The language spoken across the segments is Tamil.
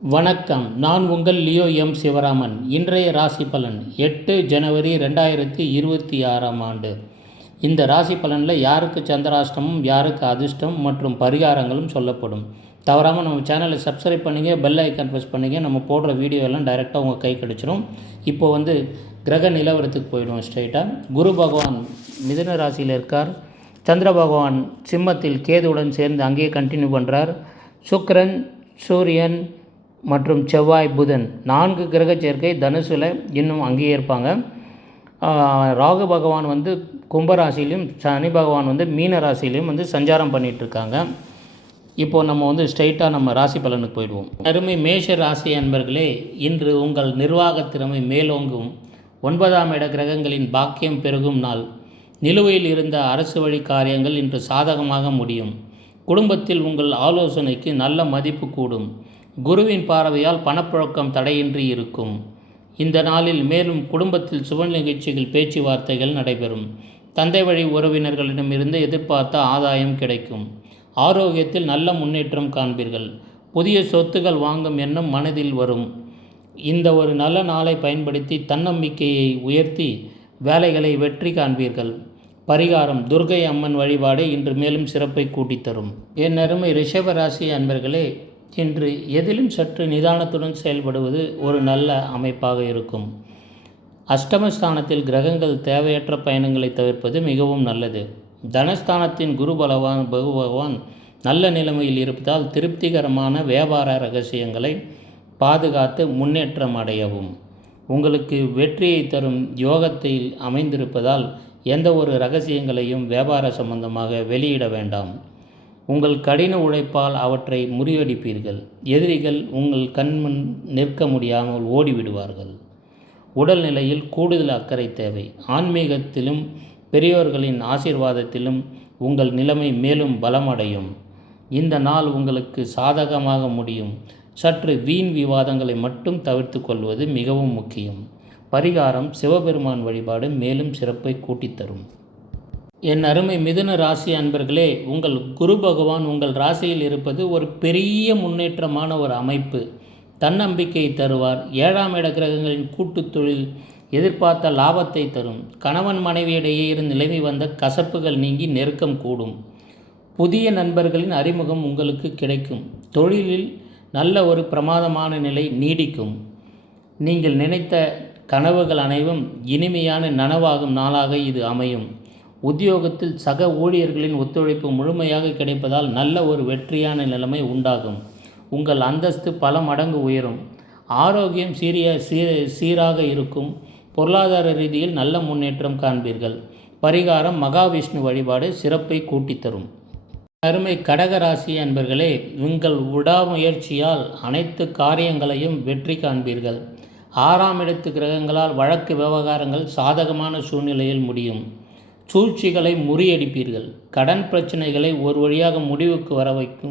வணக்கம். நான் உங்கள் லியோ எம். சிவராமன். இன்றைய ராசி பலன் 8 ஜனவரி 2026 இந்த ராசி பலனில் யாருக்கு சந்திராஷ்டமம், யாருக்கு அதிர்ஷ்டம் மற்றும் பரிகாரங்களும் சொல்லப்படும். தவறாமல் நம்ம சேனலை சப்ஸ்கிரைப் பண்ணுங்கள், பெல் ஐக்கான் ப்ரெஸ் பண்ணுங்கள். நம்ம போடுற வீடியோ எல்லாம் டைரெக்டாக உங்கள் கை கிடச்சிரும். இப்போது கிரக நிலவரத்துக்கு போயிடுவோம் ஸ்ட்ரைட்டாக. குரு பகவான் மிதுன ராசியில் இருக்கார். சந்திர பகவான் சிம்மத்தில் கேதுவுடன் சேர்ந்து அங்கேயே கண்டினியூ பண்ணுறார். சுக்கிரன், சூரியன் மற்றும் செவ்வாய், புதன் 4 கிரக சேர்க்கை தனுசில் இன்னும் அங்கேயே இருப்பாங்க. ராகு பகவான் கும்பராசிலையும், சனி பகவான் மீன ராசிலையும் சஞ்சாரம் பண்ணிகிட்ருக்காங்க. இப்போது நம்ம ஸ்ட்ரைட்டாக நம்ம ராசி பலனுக்கு போயிடுவோம். அருமை மேஷ ராசி அன்பர்களே, இன்று உங்கள் நிர்வாக திறமை மேலோங்கும். 9ஆம் இட கிரகங்களின் பாக்கியம் பெருகும் நாள். நிலுவையில் இருந்த அரசு வழி காரியங்கள் இன்று சாதகமாக முடியும். குடும்பத்தில் உங்கள் ஆலோசனைக்கு நல்ல மதிப்பு கூடும். குருவின் பார்வையால் பணப்புழக்கம் தடையின்றி இருக்கும். இந்த நாளில் மேலும் குடும்பத்தில் சுப நிகழ்ச்சிகள், பேச்சுவார்த்தைகள் நடைபெறும். தந்தை வழி உறவினர்களிடமிருந்து எதிர்பார்த்த ஆதாயம் கிடைக்கும். ஆரோக்கியத்தில் நல்ல முன்னேற்றம் காண்பீர்கள். புதிய சொத்துக்கள் வாங்கும் எண்ணம் மனதில் வரும். இந்த ஒரு நல்ல நாளை பயன்படுத்தி தன்னம்பிக்கையை உயர்த்தி வேலைகளை வெற்றி காண்பீர்கள். பரிகாரம்: துர்க்கை அம்மன் வழிபாடு இன்று மேலும் சிறப்பை கூட்டித்தரும். என் அருமை ரிஷபராசி அன்பர்களே, இன்று எதிலும் சற்று நிதானத்துடன் செயல்படுவது ஒரு நல்ல அமைப்பாக இருக்கும். அஷ்டமஸ்தானத்தில் கிரகங்கள் தேவையற்ற பயணங்களை தவிர்ப்பது மிகவும் நல்லது. தனஸ்தானத்தின் குரு பகவான் நல்ல நிலைமையில் இருப்பதால் திருப்திகரமான வியாபார ரகசியங்களை பாதுகாத்து முன்னேற்றம் அடையவும். உங்களுக்கு வெற்றியை தரும் யோகத்தில் அமைந்திருப்பதால் எந்த ஒரு ரகசியங்களையும் வியாபார சம்பந்தமாக வெளியிட வேண்டாம். உங்கள் கடின உழைப்பால் அவற்றை முறியடிப்பீர்கள். எதிரிகள் உங்கள் கண்முன் நிற்க முடியாமல் ஓடிவிடுவார்கள். உடல்நிலையில் கூடுதல் அக்கறை தேவை. ஆன்மீகத்திலும் பெரியோர்களின் ஆசீர்வாதத்திலும் உங்கள் நிலைமை மேலும் பலமடையும். இந்த நாள் உங்களுக்கு சாதகமாக முடியும். சற்று வீண் விவாதங்களை மட்டும் தவிர்த்து கொள்வது மிகவும் முக்கியம். பரிகாரம்: சிவபெருமான் வழிபாடு மேலும் சிறப்பை கூட்டித்தரும். என் அருமை மிதுன ராசி அன்பர்களே, உங்கள் குரு பகவான் உங்கள் ராசியில் இருப்பது ஒரு பெரிய முன்னேற்றமான ஒரு அமைப்பு. தன்னம்பிக்கை தருவார். 7ஆம் இட கிரகங்களின் கூட்டு தொழில் எதிர்பார்த்த லாபத்தை தரும். கணவன் மனைவியிடையே இருந்து நிலவி வந்த கசப்புகள் நீங்கி நெருக்கம் கூடும். புதிய நண்பர்களின் அறிமுகம் உங்களுக்கு கிடைக்கும். தொழிலில் நல்ல ஒரு பிரமாதமான நிலை நீடிக்கும். நீங்கள் நினைத்த கனவுகள் அனைவும் இனிமையான நனவாகும் நாளாக இது அமையும். உத்தியோகத்தில் சக ஊழியர்களின் ஒத்துழைப்பு முழுமையாக கிடைப்பதால் நல்ல ஒரு வெற்றியான நிலைமை உண்டாகும். உங்கள் அந்தஸ்து பல மடங்கு உயரும். ஆரோக்கியம் சீராக இருக்கும். பொருளாதார ரீதியில் நல்ல முன்னேற்றம் காண்பீர்கள். பரிகாரம்: மகாவிஷ்ணு வழிபாடு சிறப்பை கூட்டித்தரும். அருமை கடகராசி அன்பர்களே, உங்கள் விடாமுயற்சியால் அனைத்து காரியங்களையும் வெற்றி காண்பீர்கள். 6ஆம் இடத்து கிரகங்களால் வழக்கு விவகாரங்கள் சாதகமான சூழ்நிலையில் முடியும். சூழ்ச்சிகளை முறியடிப்பீர்கள். கடன் பிரச்சனைகளை ஒரு வழியாக முடிவுக்கு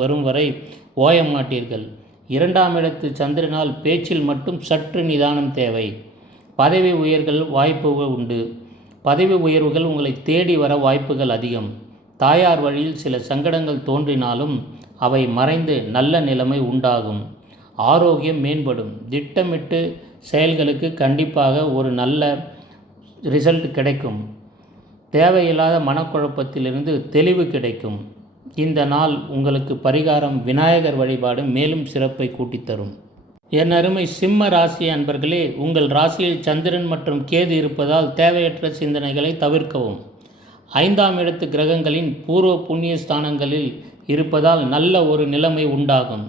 வரும் வரை ஓய மாட்டீர்கள். 2ஆம் இடத்து சந்திரனால் பேச்சில் மட்டும் சற்று நிதானம் தேவை. பதவி உயர்கள் வாய்ப்பு உண்டு. பதவி உயர்வுகள் உங்களை தேடி வர வாய்ப்புகள் அதிகம். தாயார் வழியில் சில சங்கடங்கள் தோன்றினாலும் அவை மறைந்து நல்ல நிலைமை உண்டாகும். ஆரோக்கியம் மேம்படும். திட்டமிட்டு செயல்களுக்கு கண்டிப்பாக ஒரு நல்ல ரிசல்ட் கிடைக்கும். தேவையில்லாத மனக்குழப்பத்திலிருந்து தெளிவு கிடைக்கும். இந்த நாள் உங்களுக்கு பரிகாரம்: விநாயகர் வழிபாடு மேலும் சிறப்பை கூட்டித்தரும். என் அருமை சிம்ம ராசி அன்பர்களே, உங்கள் ராசியில் சந்திரன் மற்றும் கேது இருப்பதால் தேவையற்ற சிந்தனைகளை தவிர்க்கவும். 5ஆம் இடத்து கிரகங்களின் பூர்வ புண்ணிய ஸ்தானங்களில் இருப்பதால் நல்ல ஒரு நிலைமை உண்டாகும்.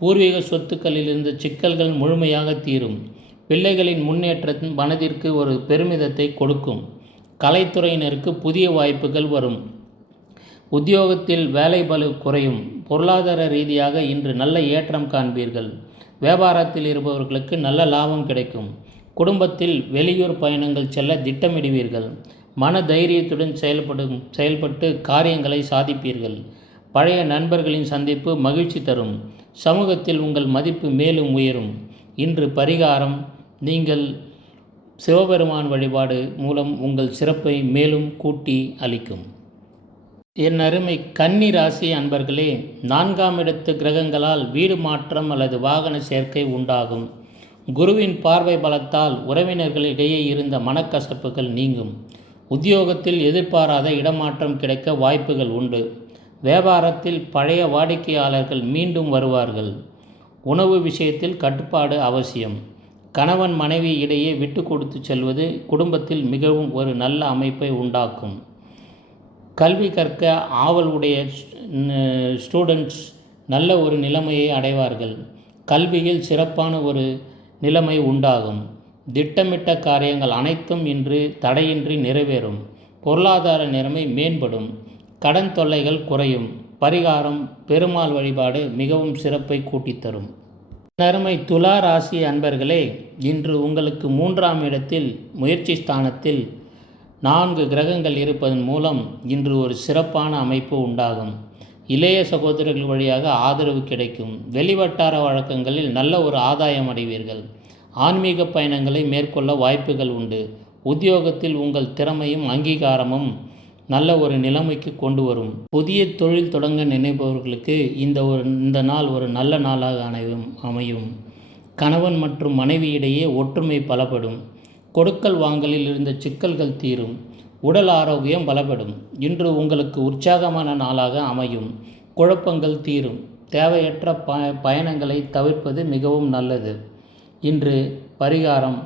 பூர்வீக சொத்துக்களில் இருந்த சிக்கல்கள் முழுமையாக தீரும். பிள்ளைகளின் முன்னேற்றம் மனதிற்கு ஒரு பெருமிதத்தை கொடுக்கும். கலைத்துறையினருக்கு புதிய வாய்ப்புகள் வரும். உத்தியோகத்தில் வேலை பளு குறையும். பொருளாதார ரீதியாக இன்று நல்ல ஏற்றம் காண்பீர்கள். வியாபாரத்தில் இருப்பவர்களுக்கு நல்ல லாபம் கிடைக்கும். குடும்பத்தில் வெளியூர் பயணங்கள் செல்ல திட்டமிடுவீர்கள். மன தைரியத்துடன் செயல்பட்டு காரியங்களை சாதிப்பீர்கள். பழைய நண்பர்களின் சந்திப்பு மகிழ்ச்சி தரும். சமூகத்தில் உங்கள் மதிப்பு மேலும் உயரும். இன்று பரிகாரம்: நீங்கள் சிவபெருமான் வழிபாடு மூலம் உங்கள் சிறப்பை மேலும் கூட்டி அளிக்கும். என் அருமை கன்னி ராசி அன்பர்களே, 4ஆம் இடத்து கிரகங்களால் வீடு மாற்றம் அல்லது வாகன சேர்க்கை உண்டாகும். குருவின் பார்வை பலத்தால் உறவினர்களிடையே இருந்த மனக்கசப்புகள் நீங்கும். உத்தியோகத்தில் எதிர்பாராத இடமாற்றம் கிடைக்க வாய்ப்புகள் உண்டு. வியாபாரத்தில் பழைய வாடிக்கையாளர்கள் மீண்டும் வருவார்கள். உணவு விஷயத்தில் கட்டுப்பாடு அவசியம். கணவன் மனைவி இடையே விட்டு கொடுத்து செல்வது குடும்பத்தில் மிகவும் ஒரு நல்ல அமைப்பை உண்டாக்கும். கல்வி கற்க ஆவல் உடைய ஸ்டூடெண்ட்ஸ் நல்ல ஒரு நிலைமையை அடைவார்கள். கல்வியில் சிறப்பான ஒரு நிலைமை உண்டாகும். திட்டமிட்ட காரியங்கள் அனைத்தும் இன்று தடையின்றி நிறைவேறும். பொருளாதார நிலைமை மேம்படும். கடன் தொல்லைகள் குறையும். பரிகாரம் பெருமாள் வழிபாடு மிகவும் சிறப்பை கூட்டித்தரும். அருமை துலா ராசி அன்பர்களே, இன்று உங்களுக்கு 3ஆம் இடத்தில் முயற்சி ஸ்தானத்தில் 4 கிரகங்கள் இருப்பதன் மூலம் இன்று ஒரு சிறப்பான அமைப்பு உண்டாகும். இளைய சகோதரர்கள் வழியாக ஆதரவு கிடைக்கும். வெளிவட்டார வழக்கங்களில் நல்ல ஒரு ஆதாயம் அடைவீர்கள். ஆன்மீக பயணங்களை மேற்கொள்ள வாய்ப்புகள் உண்டு. உத்தியோகத்தில் உங்கள் திறமையும் அங்கீகாரமும் நல்ல ஒரு நிலைமைக்கு கொண்டு வரும். புதிய தொழில் தொடங்க நினைப்பவர்களுக்கு இந்த நாள் ஒரு நல்ல நாளாக அமையும். கணவன் மற்றும் மனைவியிடையே ஒற்றுமை பலப்படும். கொடுக்கல் வாங்கலில் இருந்த சிக்கல்கள் தீரும். உடல் ஆரோக்கியம் பலப்படும். இன்று உங்களுக்கு உற்சாகமான நாளாக அமையும். குழப்பங்கள் தீரும். தேவையற்ற பயணங்களை தவிர்ப்பது மிகவும் நல்லது. இன்று பரிகாரம்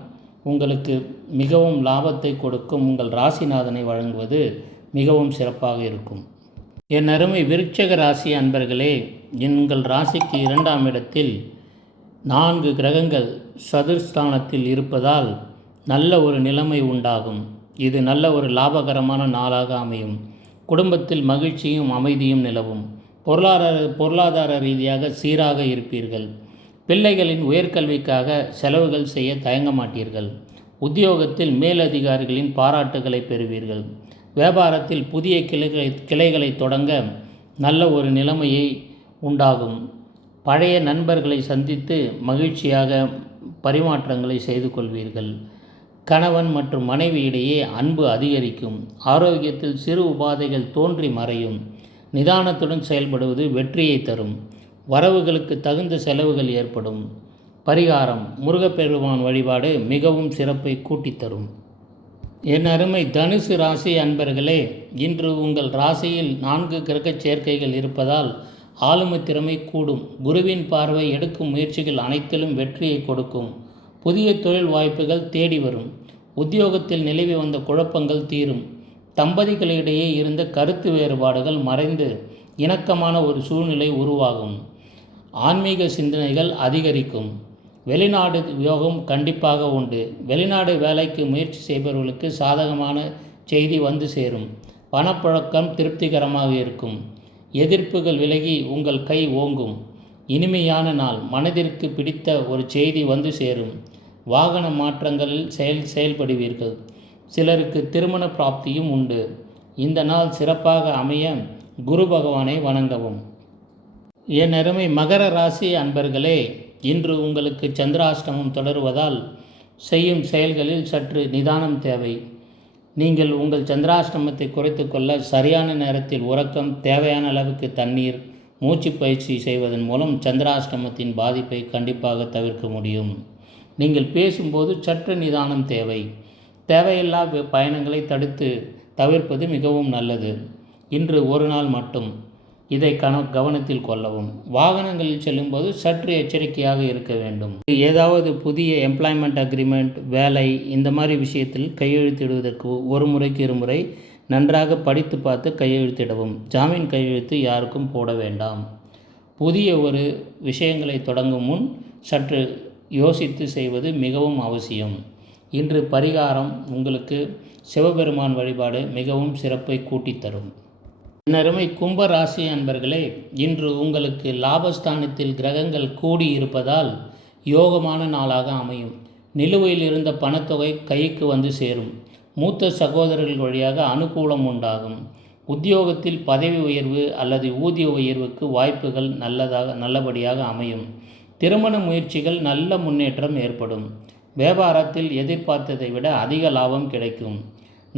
உங்களுக்கு மிகவும் லாபத்தை கொடுக்கும். உங்கள் ராசிநாதனை வழங்குவது மிகவும் சிறப்பாக இருக்கும். என் அருமை விருட்சக ராசி அன்பர்களே, எங்கள் ராசிக்கு 2ஆம் இடத்தில் 4 கிரகங்கள் சதுர்ஸ்தானத்தில் இருப்பதால் நல்ல ஒரு நிலைமை உண்டாகும். இது நல்ல ஒரு லாபகரமான நாளாக அமையும். குடும்பத்தில் மகிழ்ச்சியும் அமைதியும் நிலவும். பொருளாதார ரீதியாக சீராக இருப்பீர்கள். பிள்ளைகளின் உயர்கல்விக்காக செலவுகள் செய்ய தயங்க மாட்டீர்கள். உத்தியோகத்தில் மேலதிகாரிகளின் பாராட்டுகளை பெறுவீர்கள். வியாபாரத்தில் புதிய கிளைகளை தொடங்க நல்ல ஒரு நிலைமையை உண்டாகும். பழைய நண்பர்களை சந்தித்து மகிழ்ச்சியாக பரிமாற்றங்களை செய்து கொள்வீர்கள். கணவன் மற்றும் மனைவியிடையே அன்பு அதிகரிக்கும். ஆரோக்கியத்தில் சிறு உபாதைகள் தோன்றி மறையும். நிதானத்துடன் செயல்படுவது வெற்றியை தரும். வரவுகளுக்கு தகுந்த செலவுகள் ஏற்படும். பரிகாரம் முருகப்பெருமான் வழிபாடு மிகவும் சிறப்பை கூட்டித்தரும். என் அருமை தனுசு ராசி அன்பர்களே, இன்று உங்கள் ராசியில் 4 கிரக சேர்க்கைகள் இருப்பதால் ஆளுமை திறமை கூடும். குருவின் பார்வை எடுக்கும் முயற்சிகள் அனைத்திலும் வெற்றியை கொடுக்கும். புதிய தொழில் வாய்ப்புகள் தேடி வரும். உத்தியோகத்தில் நிலவி வந்த குழப்பங்கள் தீரும். தம்பதிகளிடையே இருந்த கருத்து வேறுபாடுகள் மறைந்து இணக்கமான ஒரு சூழ்நிலை உருவாகும். ஆன்மீக சிந்தனைகள் அதிகரிக்கும். வெளிநாடு யோகம் கண்டிப்பாக உண்டு. வெளிநாடு வேலைக்கு முயற்சி செய்பவர்களுக்கு சாதகமான செய்தி வந்து சேரும். பணப்புழக்கம் திருப்திகரமாக இருக்கும். எதிர்ப்புகள் விலகி உங்கள் கை ஓங்கும். இனிமையான நாள். மனதிற்கு பிடித்த ஒரு செய்தி வந்து சேரும். வாகன மாற்றங்களில் செயல்படுவீர்கள். சிலருக்கு திருமண பிராப்தியும் உண்டு. இந்த நாள் சிறப்பாக அமைய குரு பகவானை வணங்கவும். என் அருமை மகர ராசி அன்பர்களே, இன்று உங்களுக்கு சந்திராஷ்டமம் தொடருவதால் செய்யும் செயல்களில் சற்று நிதானம் தேவை. நீங்கள் உங்கள் சந்திராஷ்டமத்தை குறைத்து கொள்ள சரியான நேரத்தில் உறக்கம், தேவையான அளவுக்கு தண்ணீர், மூச்சு பயிற்சி செய்வதன் மூலம் சந்திராஷ்டமத்தின் பாதிப்பை கண்டிப்பாக தவிர்க்க முடியும். நீங்கள் பேசும்போது சற்று நிதானம் தேவை. தேவையில்லா பயணங்களை தவிர்ப்பது மிகவும் நல்லது. இன்று ஒரு நாள் மட்டும் இதை கவனத்தில் கொள்ளவும். வாகனங்களில் செல்லும்போது சற்று எச்சரிக்கையாக இருக்க வேண்டும். ஏதாவது புதிய எம்ப்ளாய்மெண்ட் அக்ரிமெண்ட், வேலை, இந்த மாதிரி விஷயத்தில் கையெழுத்திடுவதற்கு ஒரு முறைக்கு 2 முறை நன்றாக படித்து பார்த்து கையெழுத்திடவும். ஜாமீன் கையெழுத்து யாருக்கும் போட வேண்டாம். புதிய ஒரு விஷயங்களை தொடங்கும் முன் சற்று யோசித்து செய்வது மிகவும் அவசியம். இன்று பரிகாரம் உங்களுக்கு சிவபெருமான் வழிபாடு மிகவும் சிறப்பை கூட்டித்தரும். அருமை கும்ப ராசி அன்பர்களே, இன்று உங்களுக்கு லாபஸ்தானத்தில் கிரகங்கள் கூடி இருப்பதால் யோகமான நாளாக அமையும். நிலுவையில் இருந்த பணத்தொகை கைக்கு வந்து சேரும். மூத்த சகோதரர்கள் வழியாக அனுகூலம் உண்டாகும். உத்தியோகத்தில் பதவி உயர்வு அல்லது ஊதிய உயர்வுக்கு வாய்ப்புகள் நல்லபடியாக அமையும். திருமண முயற்சிகள் நல்ல முன்னேற்றம் ஏற்படும். வியாபாரத்தில் எதிர்பார்த்ததை விட அதிக லாபம் கிடைக்கும்.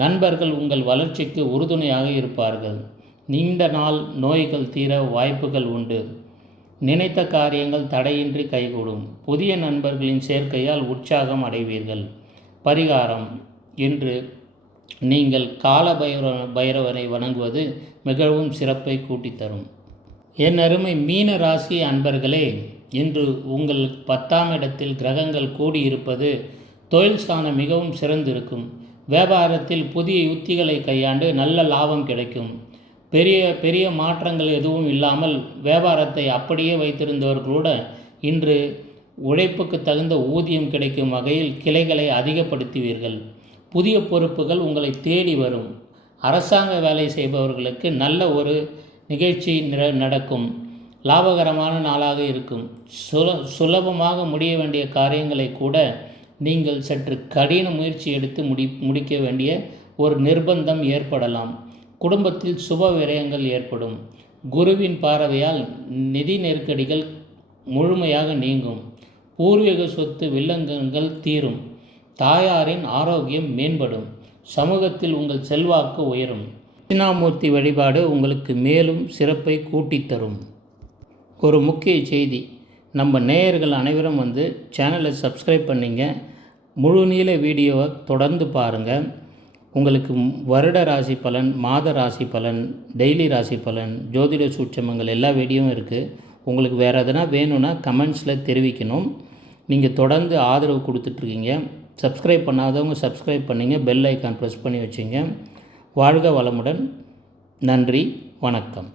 நண்பர்கள் உங்கள் வளர்ச்சிக்கு உறுதுணையாக இருப்பார்கள். நீண்ட நாள் நோய்கள் தீர வாய்ப்புகள் உண்டு. நினைத்த காரியங்கள் தடையின்றி கைகூடும். புதிய நண்பர்களின் சேர்க்கையால் உற்சாகம் அடைவீர்கள். பரிகாரம்: இன்று நீங்கள் கால பைரவரை வணங்குவது மிகவும் சிறப்பை கூட்டித்தரும். என் அருமை மீன ராசி அன்பர்களே, இன்று உங்கள் 10ஆம் இடத்தில் கிரகங்கள் கூடியிருப்பது தொழில் ஸ்தானம் மிகவும் சிறந்திருக்கும். வியாபாரத்தில் புதிய யுத்திகளை கையாண்டு நல்ல லாபம் கிடைக்கும். பெரிய மாற்றங்கள் எதுவும் இல்லாமல் வியாபாரத்தை அப்படியே வைத்திருந்தவர்களோட இன்று உழைப்புக்கு தகுந்த ஊதியம் கிடைக்கும் வகையில் கிளைகளை அதிகப்படுத்துவீர்கள். புதிய பொறுப்புகள் உங்களை தேடி வரும். அரசாங்க வேலை செய்பவர்களுக்கு நல்ல ஒரு நிகழ்ச்சி நடக்கும். லாபகரமான நாளாக இருக்கும். சுலபமாக முடிய வேண்டிய காரியங்களை கூட நீங்கள் சற்று கடின முயற்சி எடுத்து முடிக்க வேண்டிய ஒரு நிர்பந்தம் ஏற்படலாம். குடும்பத்தில் சுப விரயங்கள் ஏற்படும். குருவின் பார்வையால் நிதி நெருக்கடிகள் முழுமையாக நீங்கும். பூர்வீக சொத்து வில்லங்கங்கள் தீரும். தாயாரின் ஆரோக்கியம் மேம்படும். சமூகத்தில் உங்கள் செல்வாக்கு உயரும். தட்சிணாமூர்த்தி வழிபாடு உங்களுக்கு மேலும் சிறப்பை கூட்டித்தரும். ஒரு முக்கிய செய்தி: நம்ம நேயர்கள் அனைவரும் சேனலை சப்ஸ்கிரைப் பண்ணிங்க. முழு நீள வீடியோவை தொடர்ந்து பாருங்கள். உங்களுக்கு வருட ராசி பலன், மாத ராசி பலன், டெய்லி ராசி பலன், ஜோதிட சூட்சமங்கள் எல்லா வீடியோவும் இருக்குது. உங்களுக்கு வேறு எதனா வேணும்னா கமெண்ட்ஸில் தெரிவிக்கணும். நீங்கள் தொடர்ந்து ஆதரவு கொடுத்துட்ருக்கீங்க. சப்ஸ்கிரைப் பண்ணாதவங்க சப்ஸ்கிரைப் பண்ணிங்க. பெல் ஐக்கான் ப்ரெஸ் பண்ணி வச்சுங்க. வாழ்க வளமுடன். நன்றி, வணக்கம்.